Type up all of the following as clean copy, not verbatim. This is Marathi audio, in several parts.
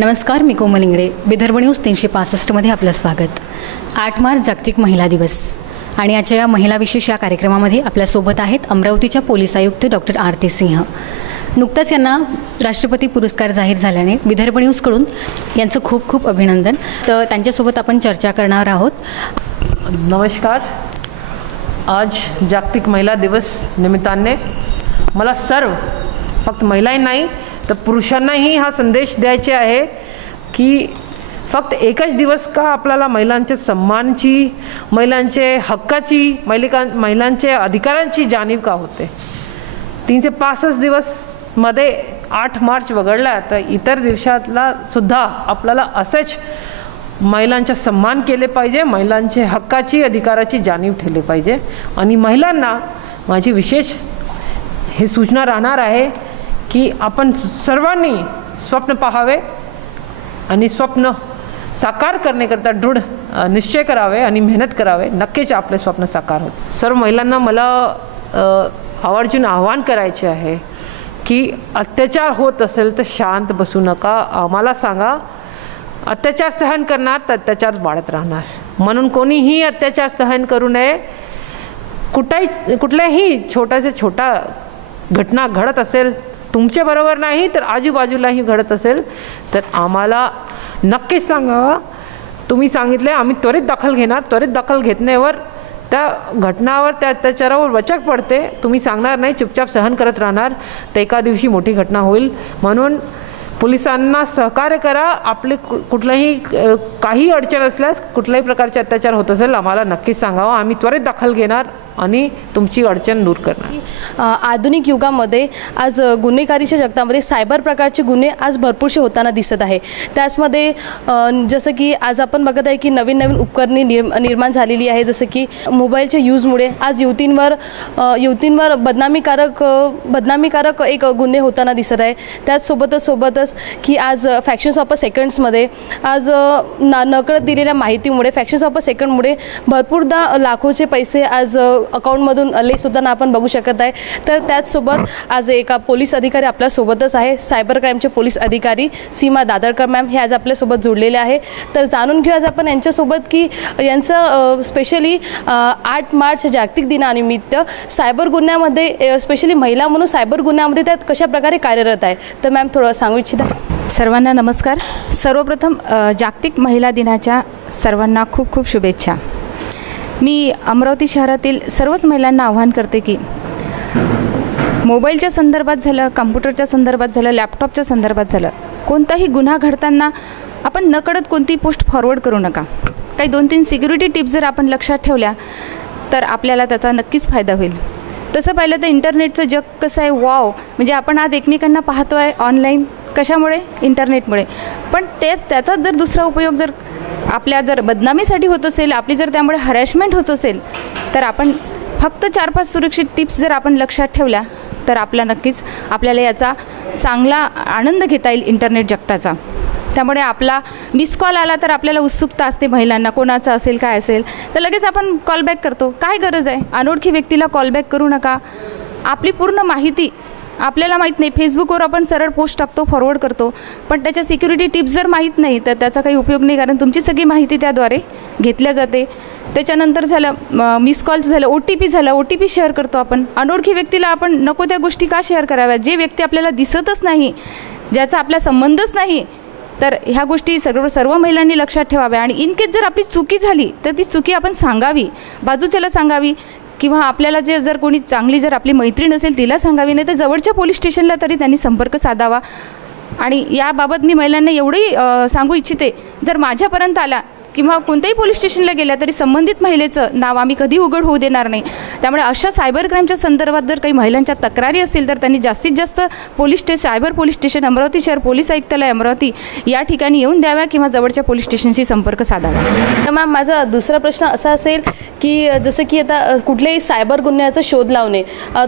नमस्कार, मी कोमल इंगळे. विदर्भ न्यूज 365मध्ये आपलं स्वागत. 8 मार्च जागतिक महिला दिवस आणि आजच्या या महिला विशेष या कार्यक्रमामध्ये आपल्यासोबत आहेत अमरावतीच्या पोलीस आयुक्त डॉक्टर आरती सिंह. नुकताच यांना राष्ट्रपती पुरस्कार जाहीर झाल्याने विदर्भ न्यूजकडून यांचं खूप खूप अभिनंदन. तर त्यांच्यासोबत आपण चर्चा करणार आहोत. नमस्कार. आज जागतिक महिला दिवस निमित्ताने मला सर्व फक्त महिलाही नाही तर पुरुषांनाही हा संदेश द्यायचे आहे की फक्त एकच दिवस का आपल्याला महिलांच्या सन्मानाची, महिलांचे हक्काची, महिलांच्या अधिकारांची जाणीव का होते. 365 दिवसमध्ये 8 मार्च वगळला तर इतर दिवसातला सुद्धा आपल्याला असेच महिलांचा सन्मान केले पाहिजे, महिलांच्या हक्काची, अधिकाराची जाणीव ठेवली पाहिजे. आणि महिलांना माझी विशेष ही सूचना राहणार आहे की आपण सर्वांनी स्वप्न पाहावे आणि स्वप्न साकार करण्याकरता दृढ निश्चय करावे आणि मेहनत करावे. नक्कीच आपले स्वप्न साकार होते. सर्व महिलांना मला आवर्जून आवाहन करायचे आहे की अत्याचार होत असेल तर शांत बसू नका. आम्हाला सांगा. अत्याचार सहन करणार तर अत्याचार वाढत राहणार. म्हणून कोणीही अत्याचार सहन करू नये. कुठल्याही छोटा घटना घडत असेल, तुमच्या बरोबर नाही तर आजूबाजूलाही घडत असेल तर आम्हाला नक्कीच सांगावा. तुम्ही सांगितले आम्ही त्वरित दखल घेणार. त्वरित दखल घेतल्यावर त्या घटनावर, त्या अत्याचारावर वचक पडते. तुम्ही सांगणार नाही, चुपचाप सहन करत राहणार तर एका दिवशी मोठी घटना होईल. म्हणून पोलिसांना सहकार्य करा. आपले कुठलाही काही अडचण असल्यास, कुठल्याही प्रकारचे अत्याचार होत असेल आम्हाला नक्कीच सांगावं. आम्ही त्वरित दखल घेणार आणि तुमची अडचण दूर करणार. आधुनिक युगामध्ये आज गुन्हेगारीच्या जगतामध्ये सायबर प्रकारचे गुन्हे आज भरपूरसे होताना दिसत आहे. त्याचमध्ये जसं की आज आपण बघत आहे की नवीन नवीन उपकरणे निर्माण झालेली आहे. जसं की मोबाईलच्या यूजमुळे आज युवतींवर बदनामीकारक एक गुन्हे होताना दिसत आहे. सोबतच की आज फॅक्शन्स ऑफ अ सेकंड्समध्ये आज नकळत दिलेल्या माहितीमुळे, फॅक्शन्स ऑफ अ सेकंडमुळे भरपूरदा लाखोचे पैसे आज अकाउंटमधून आलेसुद्धा आपण बघू शकत आहे. तर त्याचसोबत आज एका पोलीस अधिकारी आपल्यासोबतच आहे. सायबर क्राईमचे पोलीस अधिकारी सीमा दादरकर मॅम हे आज आपल्यासोबत जोडलेले आहे. तर जाणून घेऊ आज आपण यांच्यासोबत की यांचं स्पेशली 8 मार्च जागतिक दिनानिमित्त सायबर गुन्ह्यामध्ये, स्पेशली महिला म्हणून सायबर गुन्ह्यामध्ये त्यात कशा प्रकारे कार्यरत आहे. तर मॅम थोडं सांगू इच्छिता. सर्वांना नमस्कार. सर्वप्रथम जागतिक महिला दिनाच्या सर्वांना खूप खूप शुभेच्छा. मी अमरावती शहरातील सर्वच महिलांना आवाहन करते की मोबाईलच्या संदर्भात झालं, कम्प्युटरच्या संदर्भात झालं, लॅपटॉपच्या संदर्भात झालं, कोणताही गुन्हा घडताना आपण नकळत कोणतीही पोस्ट फॉरवर्ड करू नका. काही 2-3 सिक्युरिटी टिप्स जर आपण लक्षात ठेवल्या तर आपल्याला त्याचा नक्कीच फायदा होईल. तसं पाहिलं तर इंटरनेटचं जग कसं आहे, वाव, म्हणजे आपण आज एकमेकांना पाहतो आहे ऑनलाईन. कशामुळे? इंटरनेटमुळे. पण त्याचाच जर दुसरा उपयोग जर आपल्या जर बदनामीसाठी होत असेल, आपली जर त्यामुळे हरॅशमेंट होत असेल तर आपण फक्त 4-5 सुरक्षित टिप्स जर आपण लक्षात ठेवल्या तर आपल्याला याचा चांगला आनंद घेता येईल इंटरनेट जगताचा. त्यामुळे आपला मिस कॉल आला तर आपल्याला उत्सुकता असते महिलांना, कोणाचा असेल, काय असेल, तर लगेच आपण कॉलबॅक करतो. काय गरज आहे? अनोळखी व्यक्तीला कॉलबॅक करू नका. आपली पूर्ण माहिती आपल्याला माहीत नाही, फेसबुकवर आपण सरळ पोस्ट टाकतो, फॉरवर्ड करतो, पण त्याच्या सिक्युरिटी टिप्स जर माहीत नाही तर त्याचा काही उपयोग नाही, कारण तुमची सगळी माहिती त्याद्वारे घेतल्या जाते. त्याच्यानंतर झालं मिस कॉल झालं, OTP झालं, OTP शेअर करतो आपण. अनोळखी व्यक्तीला आपण नको त्या गोष्टी का शेअर कराव्यात? जे व्यक्ती आपल्याला दिसतच नाही, ज्याचा आपला संबंधच नाही, तर ह्या गोष्टी सर्व महिलांनी लक्षात ठेवाव्या. आणि इन केस जर आपली चुकी झाली तर ती चुकी आपण सांगावी, बाजूच्याला सांगावी, किंवा आपल्याला जर कोणी चांगली जर आपली मैत्रीण असेल तिला सांगावी, नाही तर जवळच्या पोलीस स्टेशनला तरी त्यांनी संपर्क साधावा. आणि याबाबत मी महिलांना एवढंही सांगू इच्छिते, जर माझ्यापर्यंत आला किंवा कोणत्याही पोलीस स्टेशनला गेल्या तरी संबंधित महिलेचं नाव आम्ही कधी उघड होऊ देणार नाही. त्यामुळे अशा सायबर क्राईमच्या संदर्भात जर काही महिलांच्या तक्रारी असतील तर त्यांनी जास्तीत जास्त सायबर पोलीस स्टेशन, अमरावती शहर पोलीस आयुक्तालय अमरावती या ठिकाणी येऊन द्याव्या किंवा जवळच्या पोलीस स्टेशनशी संपर्क साधावा. तर मॅम, माझा दुसरा प्रश्न असा असेल की जसं की आता कुठल्याही सायबर गुन्ह्याचा शोध लावणे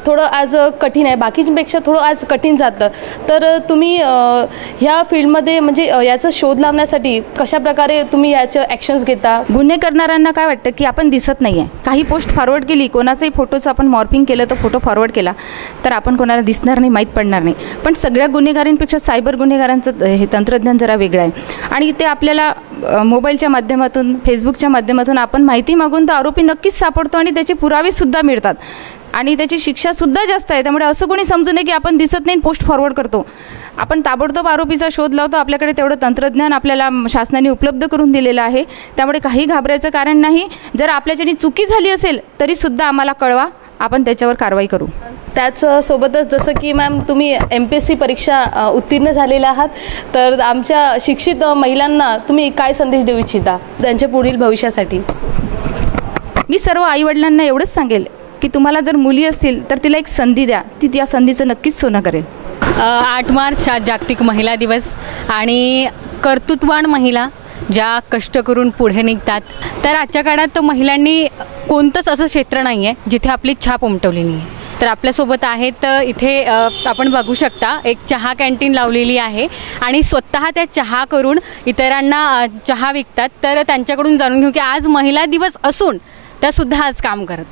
थोडं आज कठीण आहे, बाकीच्यापेक्षा थोडं आज कठीण जातं. तर तुम्ही ह्या फील्डमध्ये म्हणजे याचा शोध लावण्यासाठी कशाप्रकारे तुम्ही याचं ॲक्शन्स घेता? गुन्हे करणाऱ्यांना काय वाटतं की आपण दिसत नाही आहे, काही पोस्ट फॉरवर्ड केली, कोणाचाही फोटोचं आपण मॉर्फिंग केलं, तो फोटो फॉरवर्ड केला तर आपण कोणाला दिसणार नाही, माहीत पडणार नाही. पण सगळ्या गुन्हेगारांपेक्षा सायबर गुन्हेगारांचं हे तंत्रज्ञान जरा वेगळं आहे आणि ते आपल्याला मोबाईलच्या माध्यमातून, फेसबुकच्या माध्यमातून आपण माहिती मागून तर आरोपी नक्कीच सापडतो आणि त्याचे पुरावेसुद्धा मिळतात आणि त्याची शिक्षासुद्धा जास्त आहे. त्यामुळे असं कोणी समजू नये की आपण दिसत नाही पोस्ट फॉरवर्ड करतो. आपण ताबडतोब आरोपीचा शोध लावतो. आपल्याकडे तेवढं तंत्रज्ञान आपल्याला शासनाने उपलब्ध करून दिलेलं आहे. त्यामुळे काही घाबरायचं कारण नाही. जर आपल्याच्यानी चुकी झाली असेल तरीसुद्धा आम्हाला कळवा, आपण त्याच्यावर कारवाई करू. त्याचसोबतच जसं की मॅम तुम्ही MPSC परीक्षा उत्तीर्ण झालेला आहात, तर आमच्या शिक्षित महिलांना तुम्ही काय संदेश देऊ इच्छिता त्यांच्या पुढील भविष्यासाठी? मी सर्व आईवडिलांना एवढंच सांगेल की तुम्हाला जर मुली असतील तर तिला एक संधी द्या, ती त्या संधीचं नक्कीच सोनं करेल. 8 मार्च हा जागतिक महिला दिवस आणि कर्तृत्ववान महिला ज्या कष्ट करून पुढे निघतात, तर आजच्या काळात महिलांनी कोणतंच असं क्षेत्र नाही आहे जिथे आपली छाप उमटवली नाही आहे. तर आपल्यासोबत आहेत इथे आपण बघू शकता एक चहा कॅन्टीन लावलेली आहे आणि स्वतः त्या चहा करून इतरांना चहा विकतात. तर त्यांच्याकडून जाणून घेऊ की आज महिला दिवस असून त्यासुद्धा आज काम करत.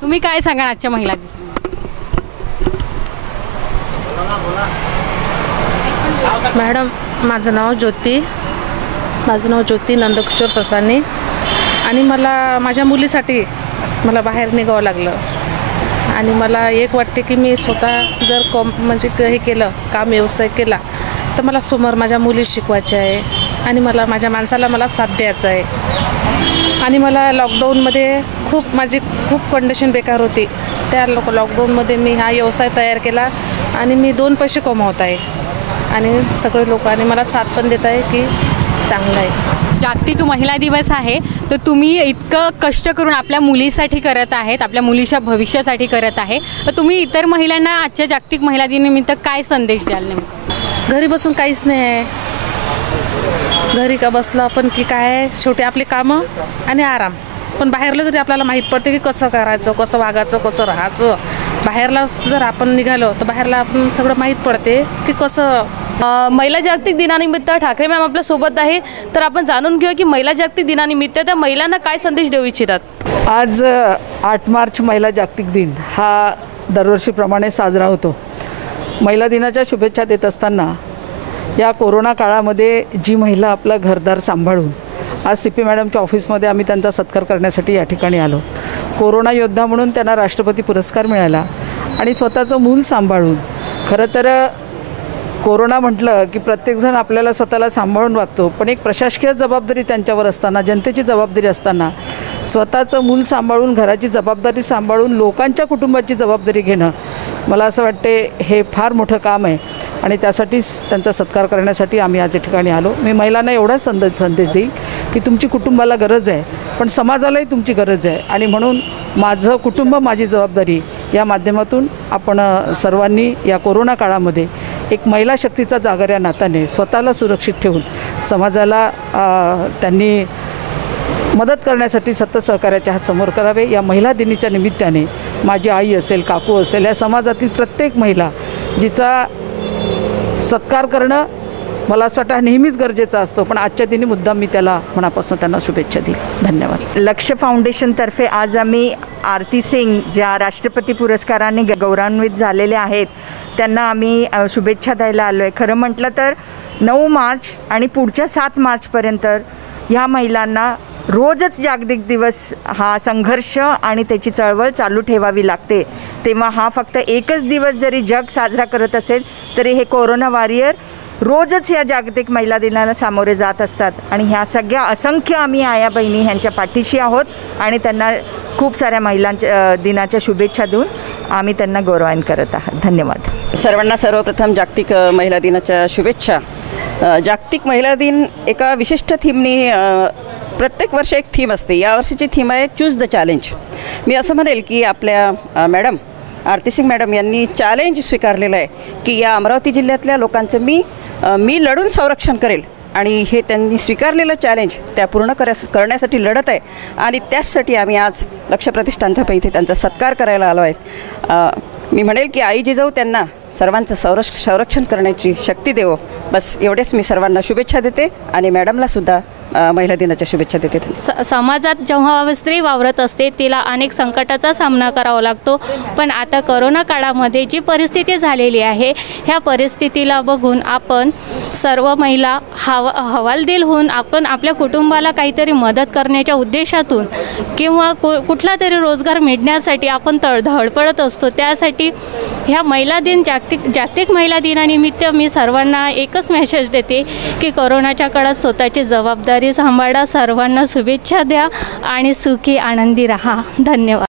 तुम्ही काय सांगा आजच्या महिला दिवसामध्ये? मॅडम, माझं नाव ज्योती नंदकिशोर ससाने आणि मला माझ्या मुलीसाठी मला बाहेर निघावं लागलं आणि मला एक वाटते की मी स्वतः जर म्हणजे हे केलं, काम व्यवसाय केला तर मला समोर माझ्या मुली शिकवायच्या आहे आणि मला माझ्या माणसाला मला साथ द्यायचं आहे. आणि मला लॉकडाऊनमध्ये माझी खूप कंडिशन बेकार होती. त्या लॉकडाऊनमध्ये मी हा व्यवसाय तयार केला आणि मी 2 पैसे कमवत आहे आणि सगळे लोकांनी मला साथ पण देत आहे की चांगलं आहे. जागतिक महिला दिवस आहे, तर तुम्ही इतकं कष्ट करून आपल्या मुलीसाठी करत आहेत, आपल्या मुलीच्या भविष्यासाठी करत आहे, तर तुम्ही इतर महिलांना आजच्या जागतिक महिला दिनानिमित्त काय संदेश द्याल? नेमकं घरी बसून काहीच नाही आहे, घरी का बसलं आपण की काय, शेवटी आपली कामं आणि आराम. पण बाहेरलं तरी आपल्याला माहीत पडते की कसं करायचं, कसं वागायचं, कसं राहायचं. बाहेरला जर आपण निघालो तर बाहेरला आपण सगळं माहीत पडते की कसं. महिला जागतिक दिनानिमित्त ठाकरे मॅम आपल्यासोबत आहे, तर आपण जाणून घेऊया की महिला जागतिक दिनानिमित्त त्या महिलांना काय संदेश देऊ इच्छितात. आज 8 मार्च महिला जागतिक दिन हा दरवर्षीप्रमाणे साजरा होतो. महिला दिनाच्या शुभेच्छा देत असताना या कोरोना काळामध्ये जी महिला आपलं घरदार सांभाळून आज CP मॅडमच्या ऑफिसमध्ये आम्ही त्यांचा सत्कार करण्यासाठी या ठिकाणी आलो. कोरोना योद्धा म्हणून त्यांना राष्ट्रपती पुरस्कार मिळाला आणि स्वतःचं मूल सांभाळून, खरं तर कोरोना म्हटलं की प्रत्येकजण आपल्याला स्वतःला सांभाळून वागतो, पण एक प्रशासकीय जबाबदारी त्यांच्यावर असताना, जनतेची जबाबदारी असताना स्वतःचं मूल सांभाळून, घराची जबाबदारी सांभाळून, लोकांच्या कुटुंबाची जबाबदारी घेणं, मला असं वाटते हे फार मोठं काम आहे आणि त्यासाठीच त्यांचा सत्कार करण्यासाठी आम्ही आज या ठिकाणी आलो. मी महिलांना एवढाच संदेश देईल की तुमची कुटुंबाला गरज आहे, पण समाजालाही तुमची गरज आहे आणि म्हणून माझं कुटुंब माझी जबाबदारी या माध्यमातून आपण सर्वांनी या कोरोना काळामध्ये एक महिला शक्तीचा जागर या नात्याने स्वतःला सुरक्षित ठेवून समाजाला त्यांनी मदत करण्यासाठी सतत सहकार्याचे हात समोर करावे. या महिला दिनाच्या निमित्ताने माझी आई असेल, काकू असेल, या समाजातील प्रत्येक महिला जिचा सत्कार करणं मला असं वाटतं नेहमीच गरजेचा असतो, पण आजच्या दिनी मुद्दाम मी त्याला मनापासून त्यांना शुभेच्छा दिली. धन्यवाद. लक्ष्य फाउंडेशनतर्फे आज आम्ही आरती सिंग ज्या राष्ट्रपती पुरस्काराने गौरवान्वित झालेल्या आहेत त्यांना आम्ही शुभेच्छा द्यायला आलो आहे. खरं म्हटलं तर 9 मार्च आणि पुढच्या 7 मार्चपर्यंत ह्या महिलांना रोजच जागतिक दिवस हा संघर्ष आणि त्याची चळवळ चालू ठेवावी लागते. तेव्हा हा फक्त एकच दिवस जरी जग साजरा करत असेल तरी हे कोरोना वॉरियर रोजच या जागतिक महिला दिनाला सामोरे जात असतात आणि ह्या सगळ्या असंख्य आम्ही आया बहिणी ह्यांच्या पाठीशी आहोत आणि त्यांना खूप साऱ्या महिलांच्या दिनाच्या शुभेच्छा देऊन आम्ही त्यांना गौरवान्वित करत आहात. धन्यवाद. सर्वांना सर्वप्रथम जागतिक महिला दिनाच्या शुभेच्छा. जागतिक महिला दिन एका विशिष्ट थीमनी प्रत्येक वर्षी एक थीम असते. यावर्षीची थीम आहे चूज द चॅलेंज. मी असं म्हणेल की आपल्या मॅडम आरती सिंग मॅडम यांनी चॅलेंज स्वीकारलेलं आहे की या अमरावती जिल्ह्यातल्या लोकांचं मी लढून संरक्षण करेल आणि हे त्यांनी स्वीकारलेलं चॅलेंज त्या पूर्ण करण्यासाठी लढत आहे आणि त्याचसाठी आम्ही आज लक्ष्य प्रतिष्ठानतर्फे इथे त्यांचा सत्कार करायला आलो आहे. मी म्हणेल की आई जिजाऊ त्यांना सर्वांचं संरक्षण करण्याची शक्ती देवो. बस एवढेच मी सर्वांना शुभेच्छा देते आणि मॅडमलासुद्धा महिला दिनाच्या शुभेच्छा देते. समाजात जेव्हा स्त्री वावरत असते तिला अनेक संकटाचा सामना करावा लागतो, पण आता करोना काळामध्ये जी परिस्थिती झालेली आहे ह्या परिस्थितीला बघून आपण सर्व महिला हवालदिल होऊन आपण आपल्या कुटुंबाला काहीतरी मदत करण्याच्या उद्देशातून किंवा कुठला तरी रोजगार मिळण्यासाठी आपण धडपडत असतो. त्यासाठी ह्या महिला दिन जागतिक महिला दिनानिमित्त मी सर्वांना एकच मेसेज देते की करोनाच्या काळात स्वतःची जबाबदारी सांभाळा, सर्वांना शुभेच्छा द्या आणि सुखी आनंदी राहा. धन्यवाद.